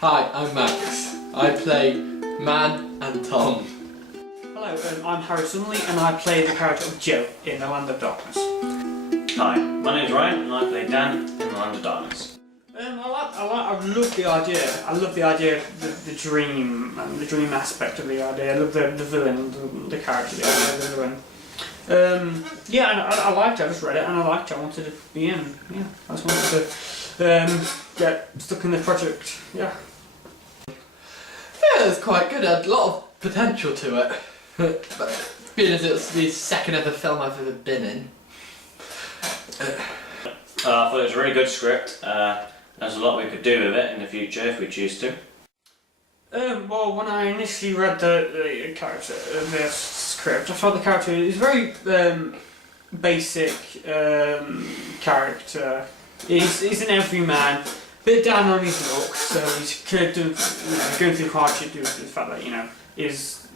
Hi, I'm Max. I play Man and Tom. Hello, I'm Sunley and I play the character of Joe in The Land of Darkness. Hi, my name's Ryan and I play Dan in The Land of Darkness. I love the idea. I love the idea of the dream and the dream aspect of the idea. I love the villain, the character, the idea of the villain. Yeah, and I liked it. I just read it and I liked it. I wanted to be in. Yeah, I just wanted to get stuck in the project. Yeah. Yeah, it was quite good. It had a lot of potential to it. But being as it was the second ever film I've ever been in. I thought it was a really good script. There's a lot we could do with it in the future if we choose to. Well, when I initially read the character, the script, I felt the character is very basic character. He's an everyman, a bit down on his luck, so he's kind of doing, going through hardship due to the fact that he has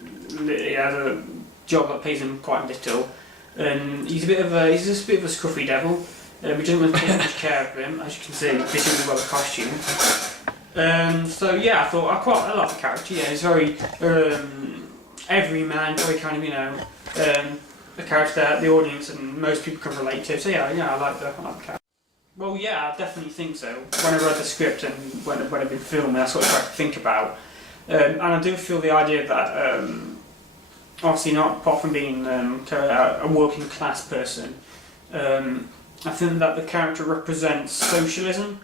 a job that pays him quite little, and he's just a bit of a scruffy devil. We didn't really take much care of him, as you can see, visually well the costume. So yeah, I like the character. Yeah, he's very everyman, very kind of a character that the audience and most people can relate to. So yeah, I like the character. Well, yeah, I definitely think so. When I read the script and when I've been filming, that's what I tried to think about. And I do feel the idea that obviously not apart from being a working class person. I think that the character represents socialism,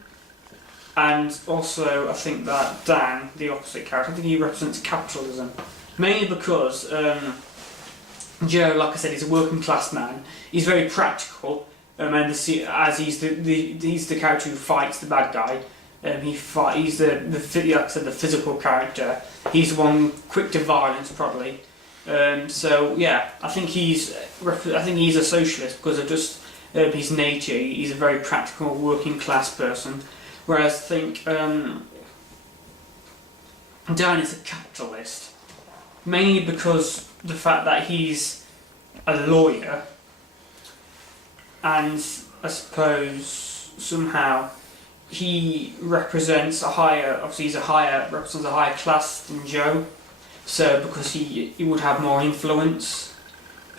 and also I think that Dan, the opposite character, I think he represents capitalism. Mainly because Joe, like I said, is a working class man. He's very practical, and as he's the character who fights the bad guy. He's the physical character. He's the one quick to violence, probably. So yeah, I think he's a socialist because of just his nature. He's a very practical working class person, whereas I think Dan is a capitalist, mainly because the fact that he's a lawyer, and I suppose somehow he represents represents a higher class than Joe. So because he would have more influence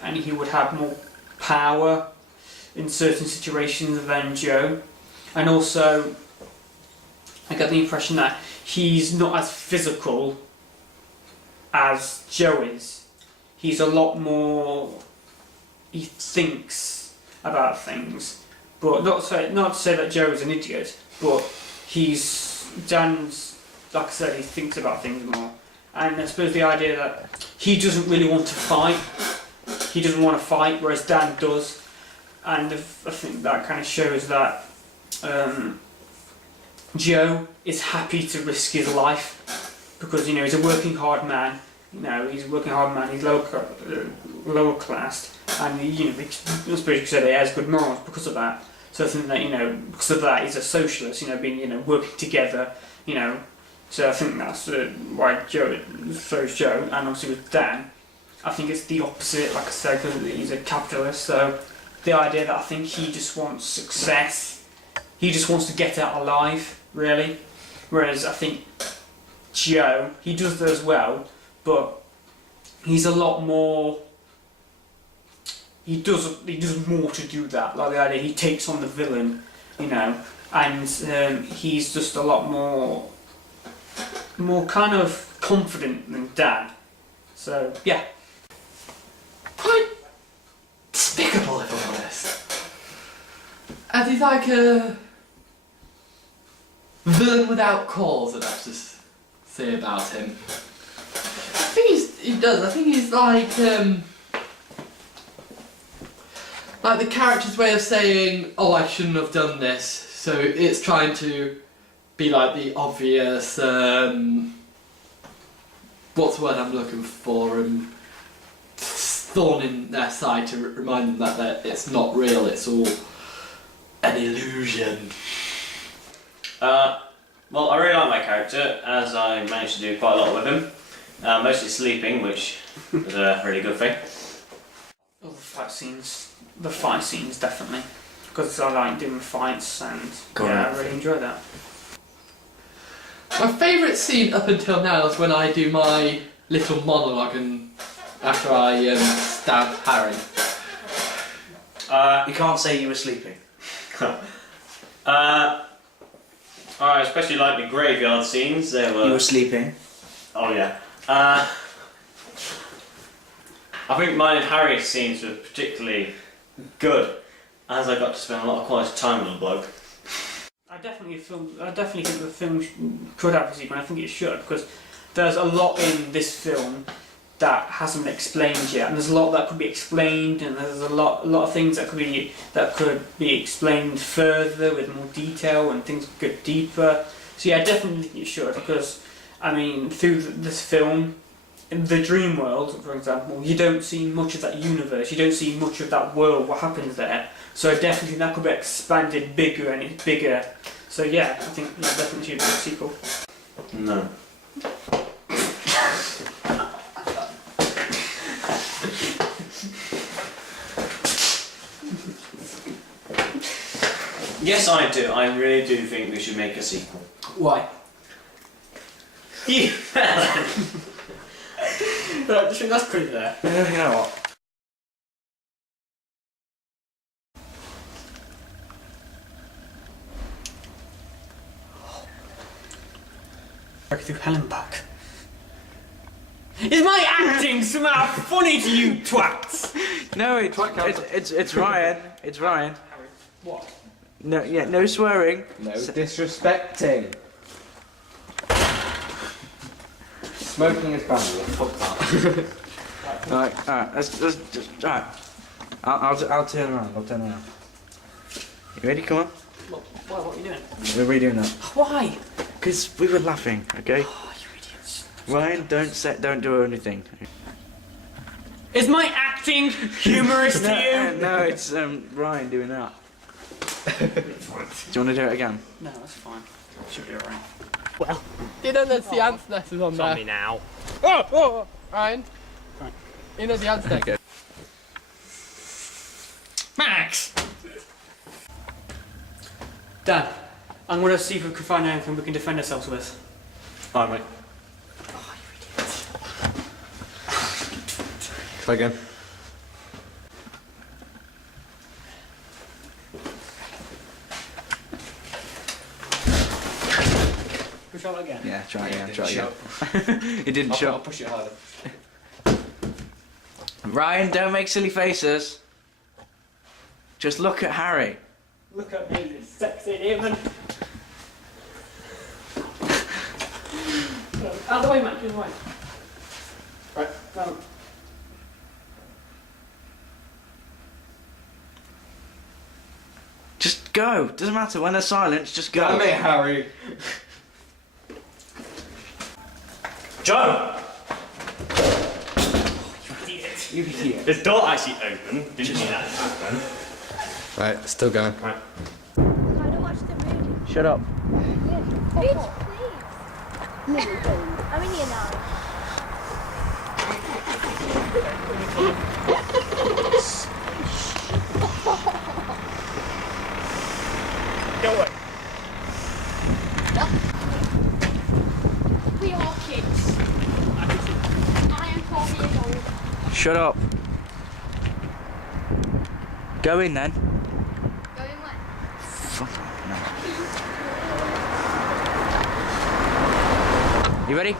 and he would have more power in certain situations than Joe, and also I get the impression that he's not as physical as Joe is. He's a lot more. He thinks about things, but not to say that Joe is an idiot. But Dan's, like I said, he thinks about things more, and I suppose the idea that he doesn't really want to fight. He doesn't want to fight, whereas Dan does. And I think that kind of shows that Joe is happy to risk his life because he's a working hard man. He's a working hard man. He's lower class, and I suppose you could say that he has good morals because of that. So I think that because of that he's a socialist. Being working together. So I think that's why Joe. So is Joe, and obviously with Dan, I think it's the opposite. Like I said, because he's a capitalist. So the idea that I think he just wants success, he just wants to get out alive, really. Whereas I think Joe, he does that as well, but he's a lot more. He does more to do that. Like the idea, he takes on the villain, and he's just a lot more kind of confident than Dan. So yeah. Quite despicable, if I'm honest. And he's like a villain without cause, I'd have to say about him. I think he's like the character's way of saying, "Oh, I shouldn't have done this." So it's trying to be like the obvious. What's the word I'm looking for? Thorn in their side to remind them that it's not real, it's all an illusion. Well, I really like my character, as I managed to do quite a lot with him. Mostly sleeping, which is a really good thing. Well, the fight scenes definitely, because I like doing fights, and I really enjoy that. My favourite scene up until now is when I do my little monologue and after I stab Harry. You can't say you were sleeping. I especially like the graveyard scenes. They were. You were sleeping. Oh yeah. I think mine and Harry's scenes were particularly good, as I got to spend a lot of quality time with the bloke. I definitely think the film could have a sequel, and I think it should, because there's a lot in this film that hasn't been explained yet, and there's a lot that could be explained, and there's a lot of things that could be explained further with more detail, and things could go deeper. So yeah, I definitely think it should, because I mean, through this film, in the dream world, for example, you don't see much of that universe, you don't see much of that world, what happens there. So I definitely think that could be expanded bigger and it's bigger. So yeah, I think that definitely should be a sequel. No. Yes, I do. I really do think we should make a sequel. Why? You But I think that's pretty there. You know what? Back through Helen back. Is my acting somehow funny to you twats? No, it's Ryan. It's Ryan. What? No, yeah, no swearing. No disrespecting. Smoking is banned. Fuck that. Alright, let's just alright. I'll turn around. I'll turn around. You ready? Come on. What are you doing? We're redoing that. Why? Because we were laughing. Okay. Oh, you idiots. Ryan, don't do anything. Is my acting humorous to you? No, it's Ryan doing that. Do you want to do it again? No, that's fine. Should be alright. Well, you know there's the ants nest is on there. Tell me now. Oh, Ryan. Right. You know the ants nest. Okay. Max! Dan, I'm going to see if we can find anything we can defend ourselves with. Alright, mate. Oh, you idiots. Try again. Push on again. Yeah, try again. Try Shut again. He didn't I'll shut. push it harder. Ryan, don't make silly faces. Just look at Harry. Look at me, you sexy demon. Out of the way, Max, out of the way. Right, down. Just go. Doesn't matter when there's silence. Just go. Damn it, Harry. Joe! Idiot. You idiot. The door actually opened. Didn't see that happen. Right, still going. Right. I don't watch the movie. Shut up. Bitch, please. No, don't. I'm in here now. Go away. We are kids. I am 12 years old. Shut up. Go in then. Going where? Fuck off. No. You ready?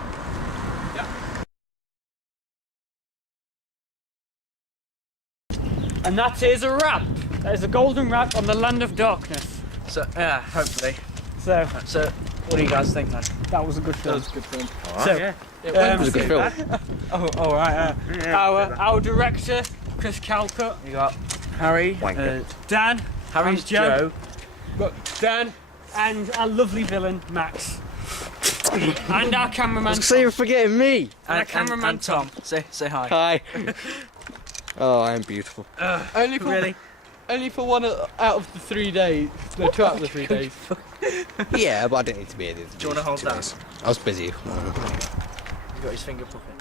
And that is a wrap. That is a golden wrap on the land of darkness. So yeah, hopefully. So, What do you guys think then? that was a good film. That was a good film. So, yeah. It It was a good film. oh, right. Our director, Chris Calcutt, You got Harry. Dan, Harry's and Joe. Joe. Got Dan, and our lovely villain, Max. And our cameraman, So you're forgetting me. and our cameraman, and Tom. Say hi. Hi. Oh, I am beautiful. Only for Really? only for one out of the 3 days. No, 2 out of the 3 days. Yeah, but I didn't need to be here. Do you want to hold that? I was busy. He's got his finger puppet.